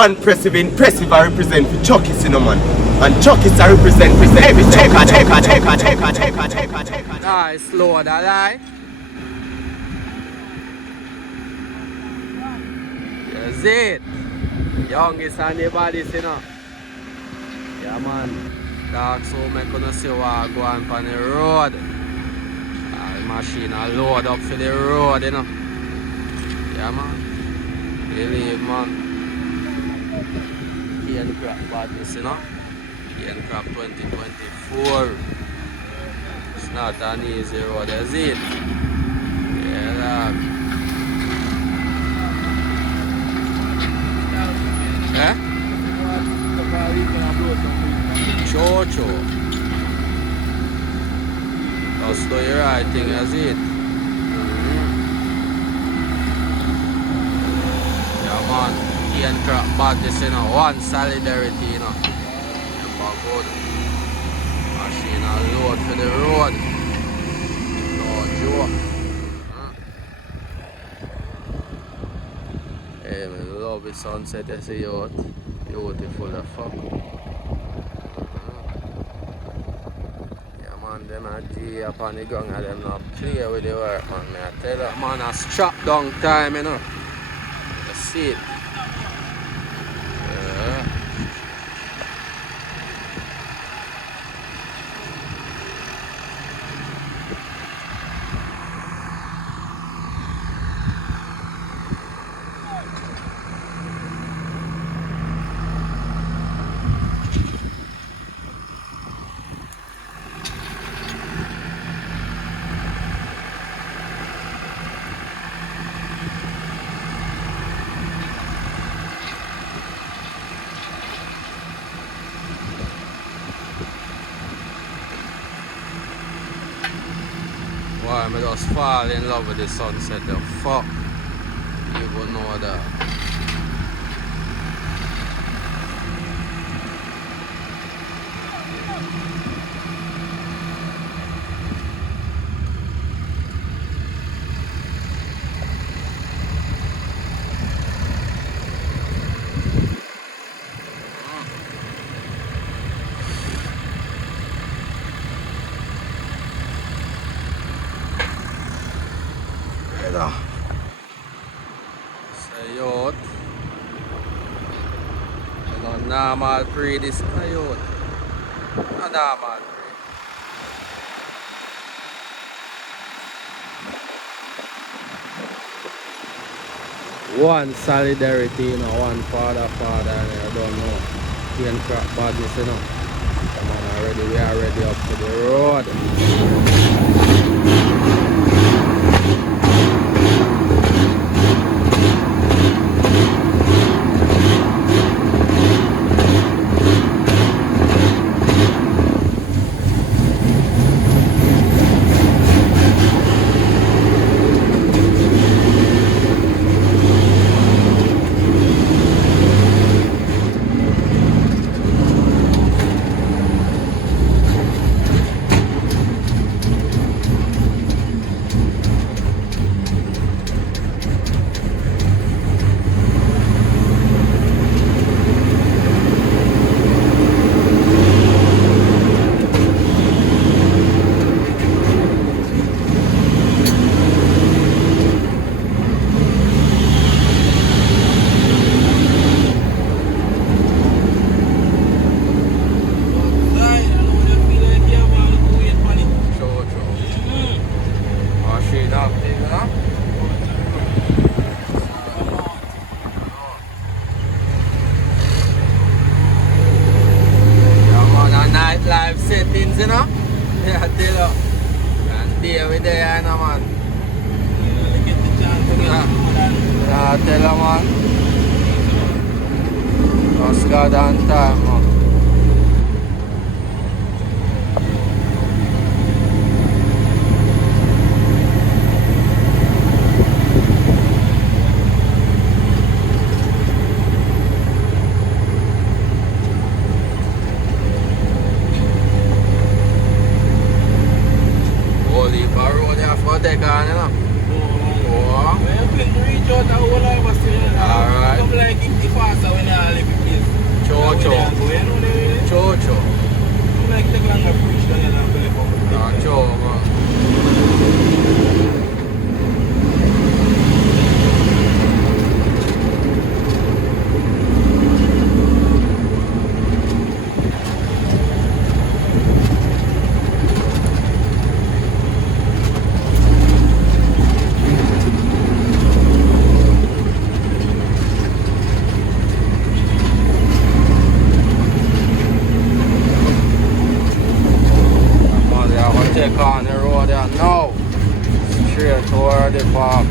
one impressive I represent for Chucky's, you know, man. And Chucky's I represent every checker. Nah, it's slow, that lie. That's it. Youngest and the bodies, you know. Yeah, man. Dark so I'm gonna see what go on the road. The machine will load up for the road, you know. Yeah, man. Believe, man. Cane Crop badness, you know. Cane Crop 2024. It's not an easy road, is it? Yeah, dog. Eh? Cho. Just do your right thing, is it? Yeah, man. Cane Crop badness, you know. One solidarity, you know. Remember, good. Machine will load for the road. No joke. Hey, man, love the sunset, you see, out. Beautiful as fuck. Yeah, man, them a G up on the ground and them not play with the work, man. I tell you, man, a strap down time, you know. You see it. Yeah. Why I just fall in love with the sunset, the fuck. You will know that. Say out. Normal pre this out. Normal pre. One solidarity, you know, one father, and I don't know. Cane Crop badness, you know. Man, we are ready up to the road. Live settings, you know? Yeah, I tell you. And there we there, you know, man. Yeah, I tell you, man. Just got on time, man. Take on, you know? Oh. Well, you couldn't reach out to all of us, you know? Alright. Come like 50 faster when you take on the road there now. Straight toward the park.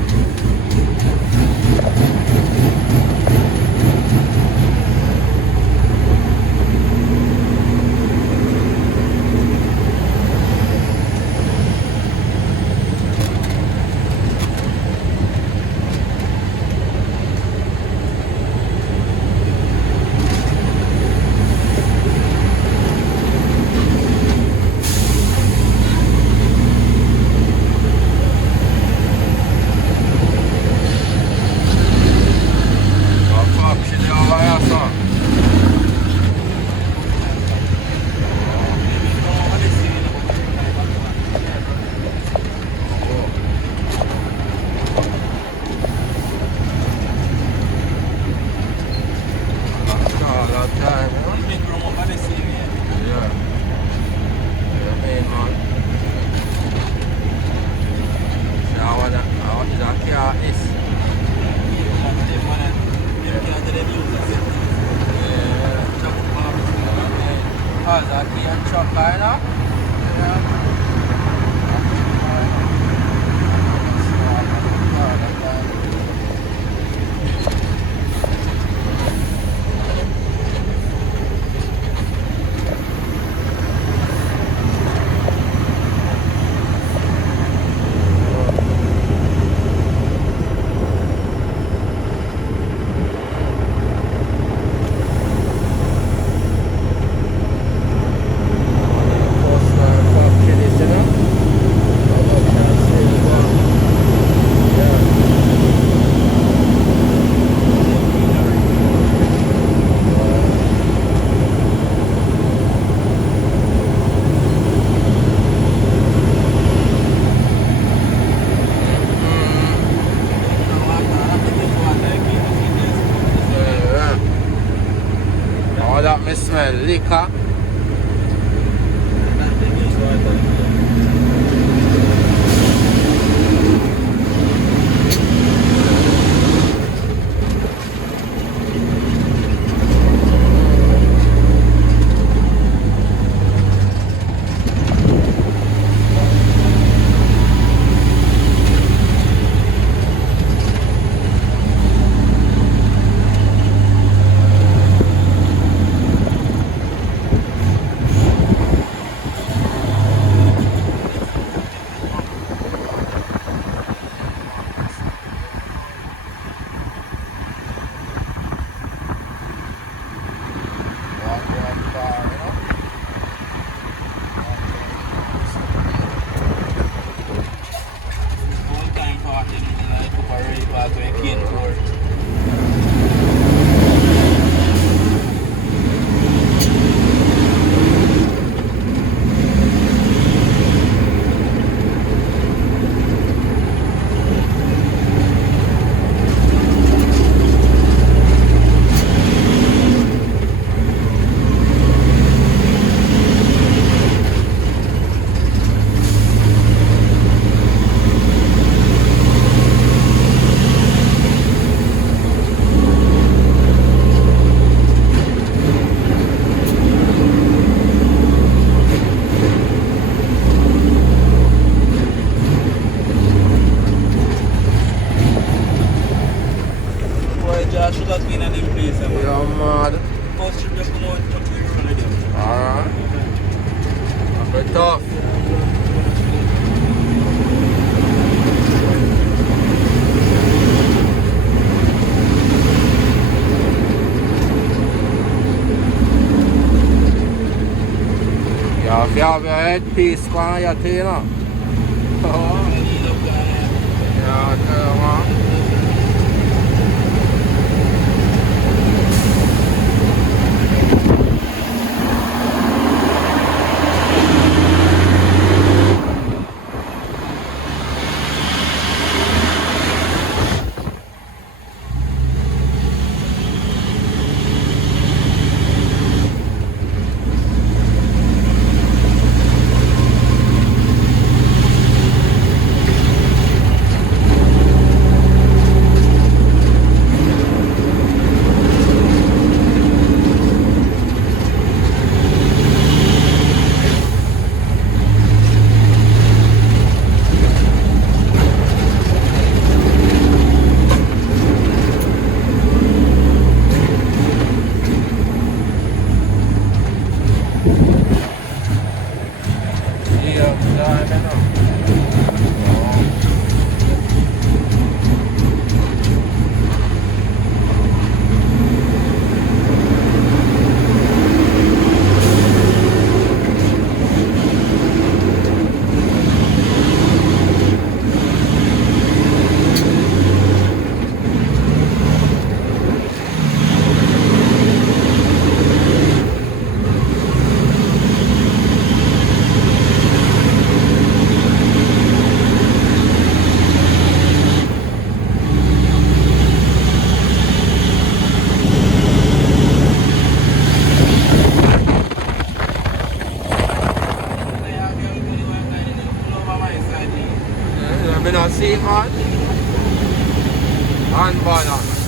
Me smell liquor. Tough. If you have your headpiece on your thing, you know. Yeah, man. see man. Unbalance.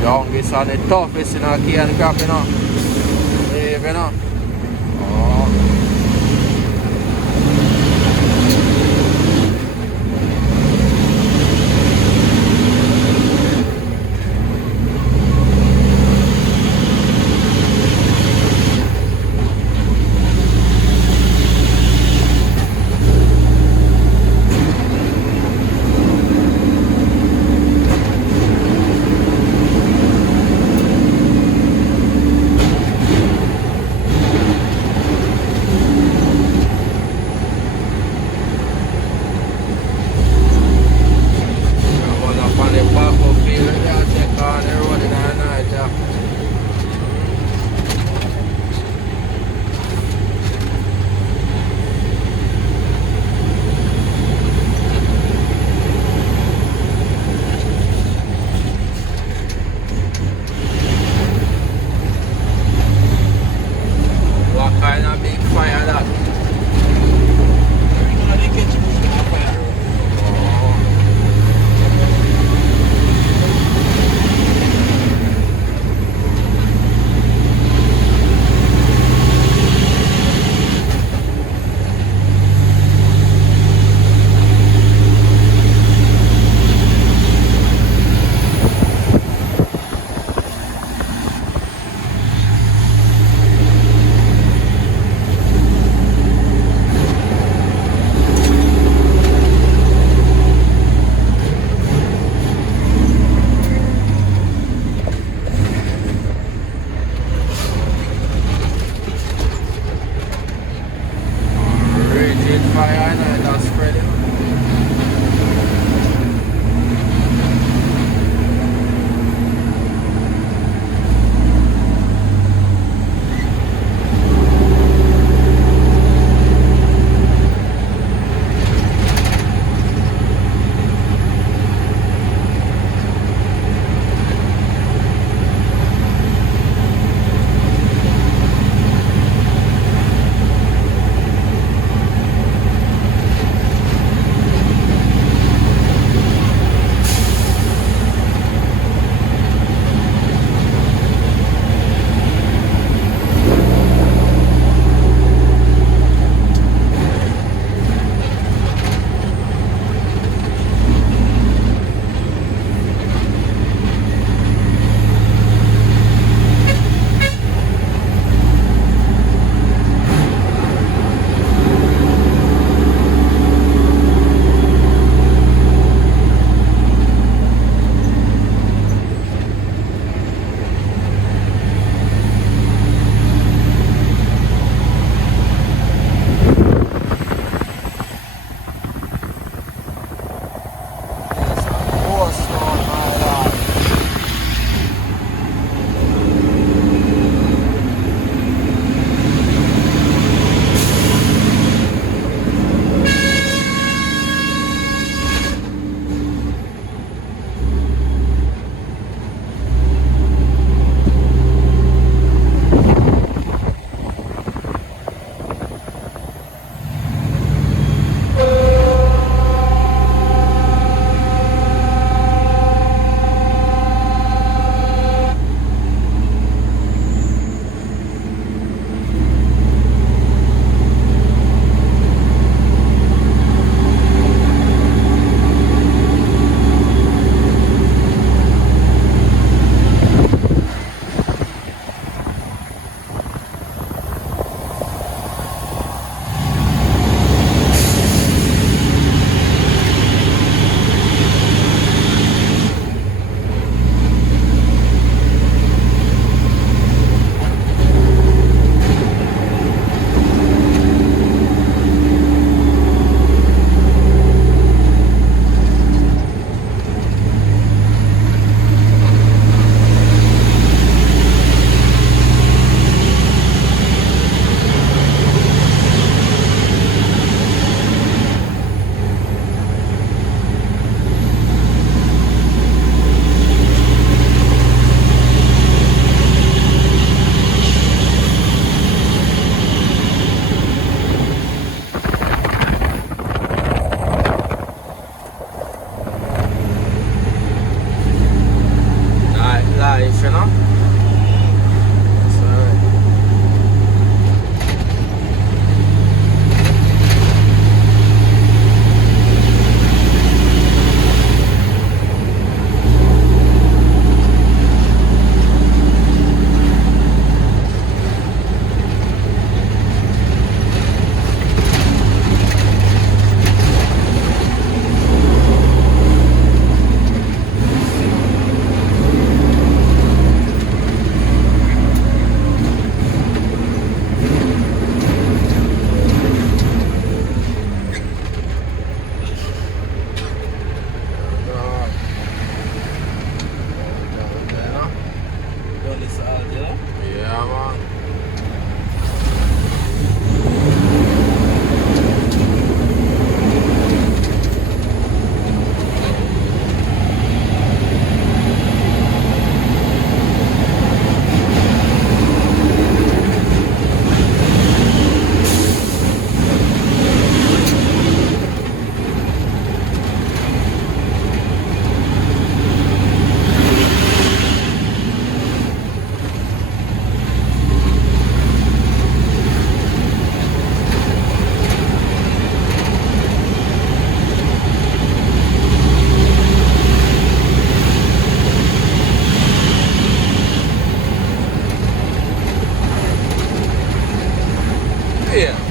Youngest and the toughest in our key and crap, you know. Brave, you know. Oh. Yeah.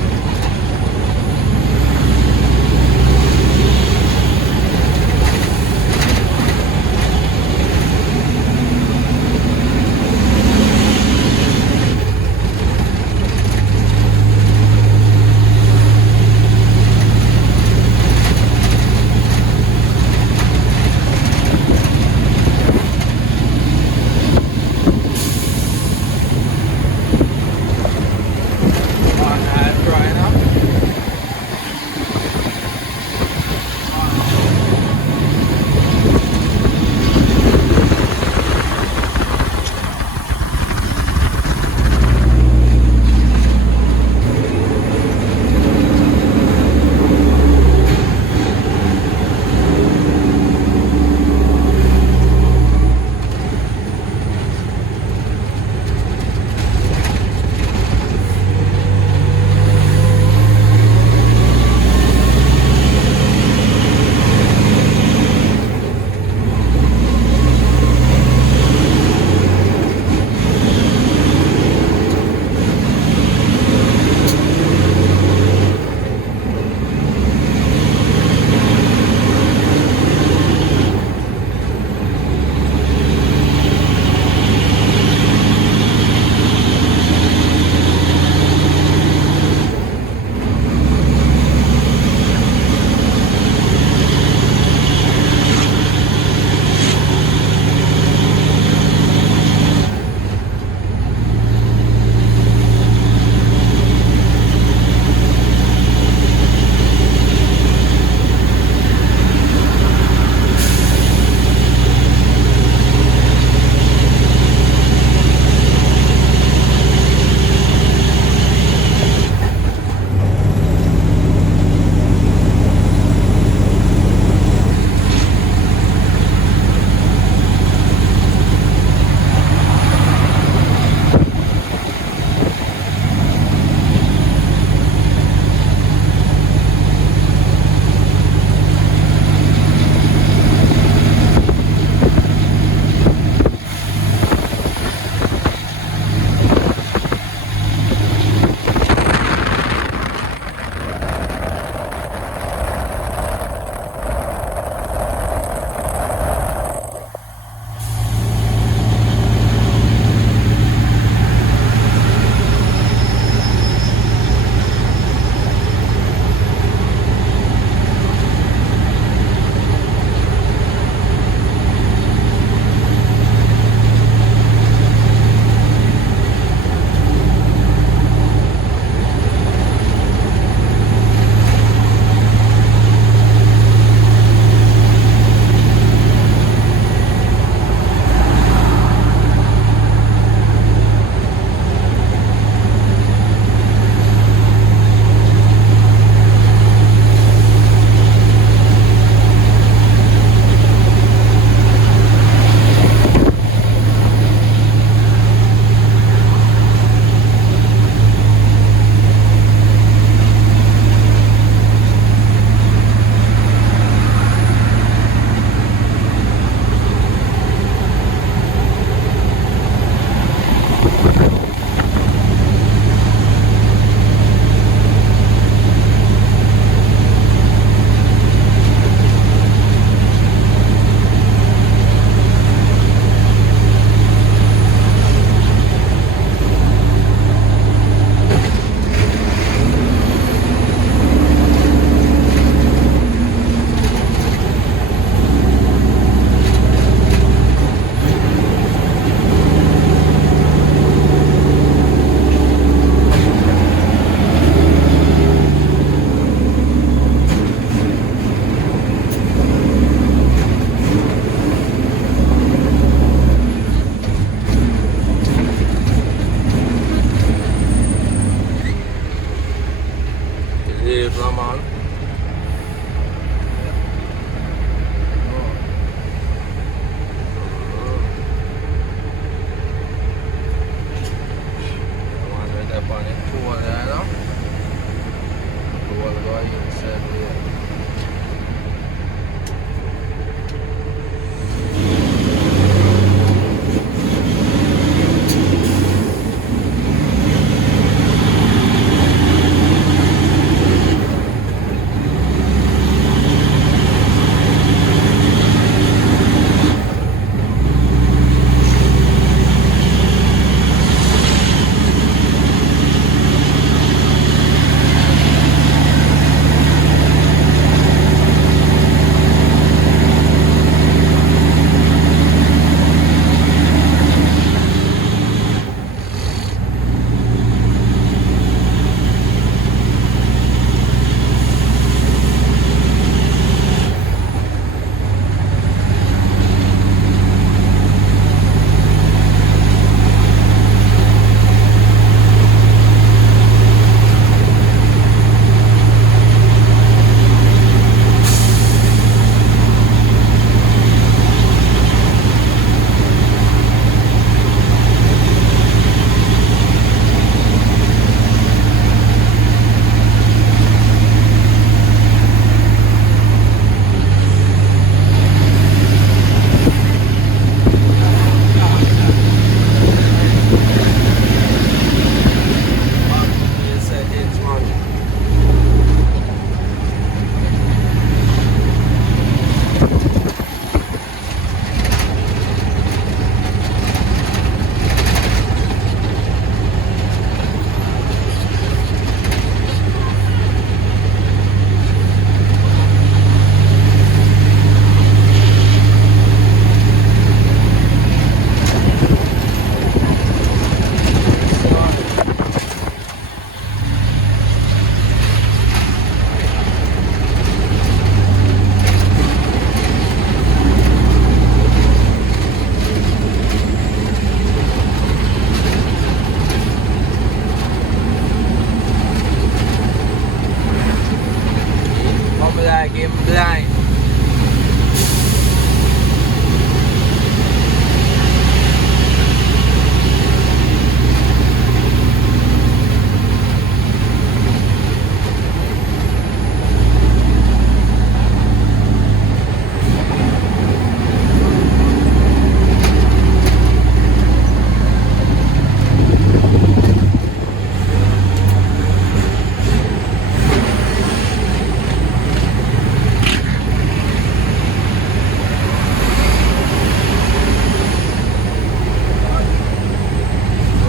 him blind.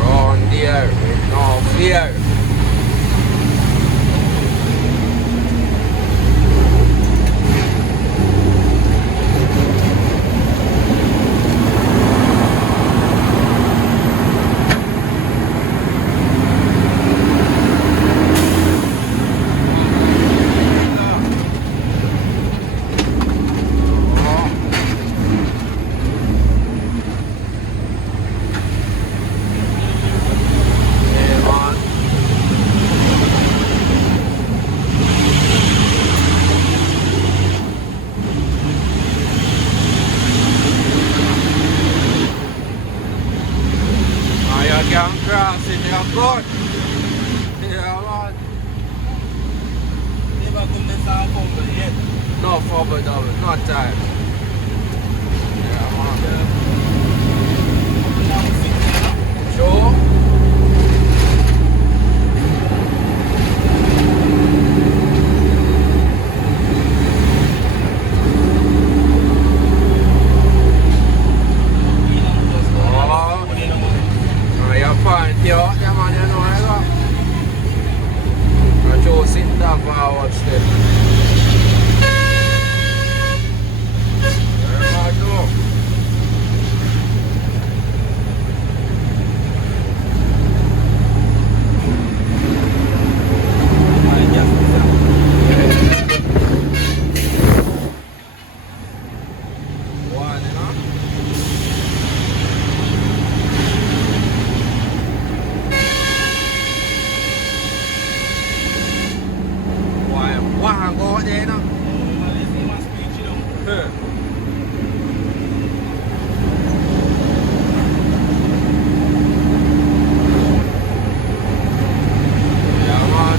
Round there with no fear. Yeah, man. Now you can cross it, you're good. Yeah, man. Never come this far fumble yet. No fumble double, not time. Yeah, man. Now six, Sure. Oh, now you find you out there, man, you know I go. I just sit down for a watch them. There I go. One, you know? Why go out there, you know? Huh. Yeah, man.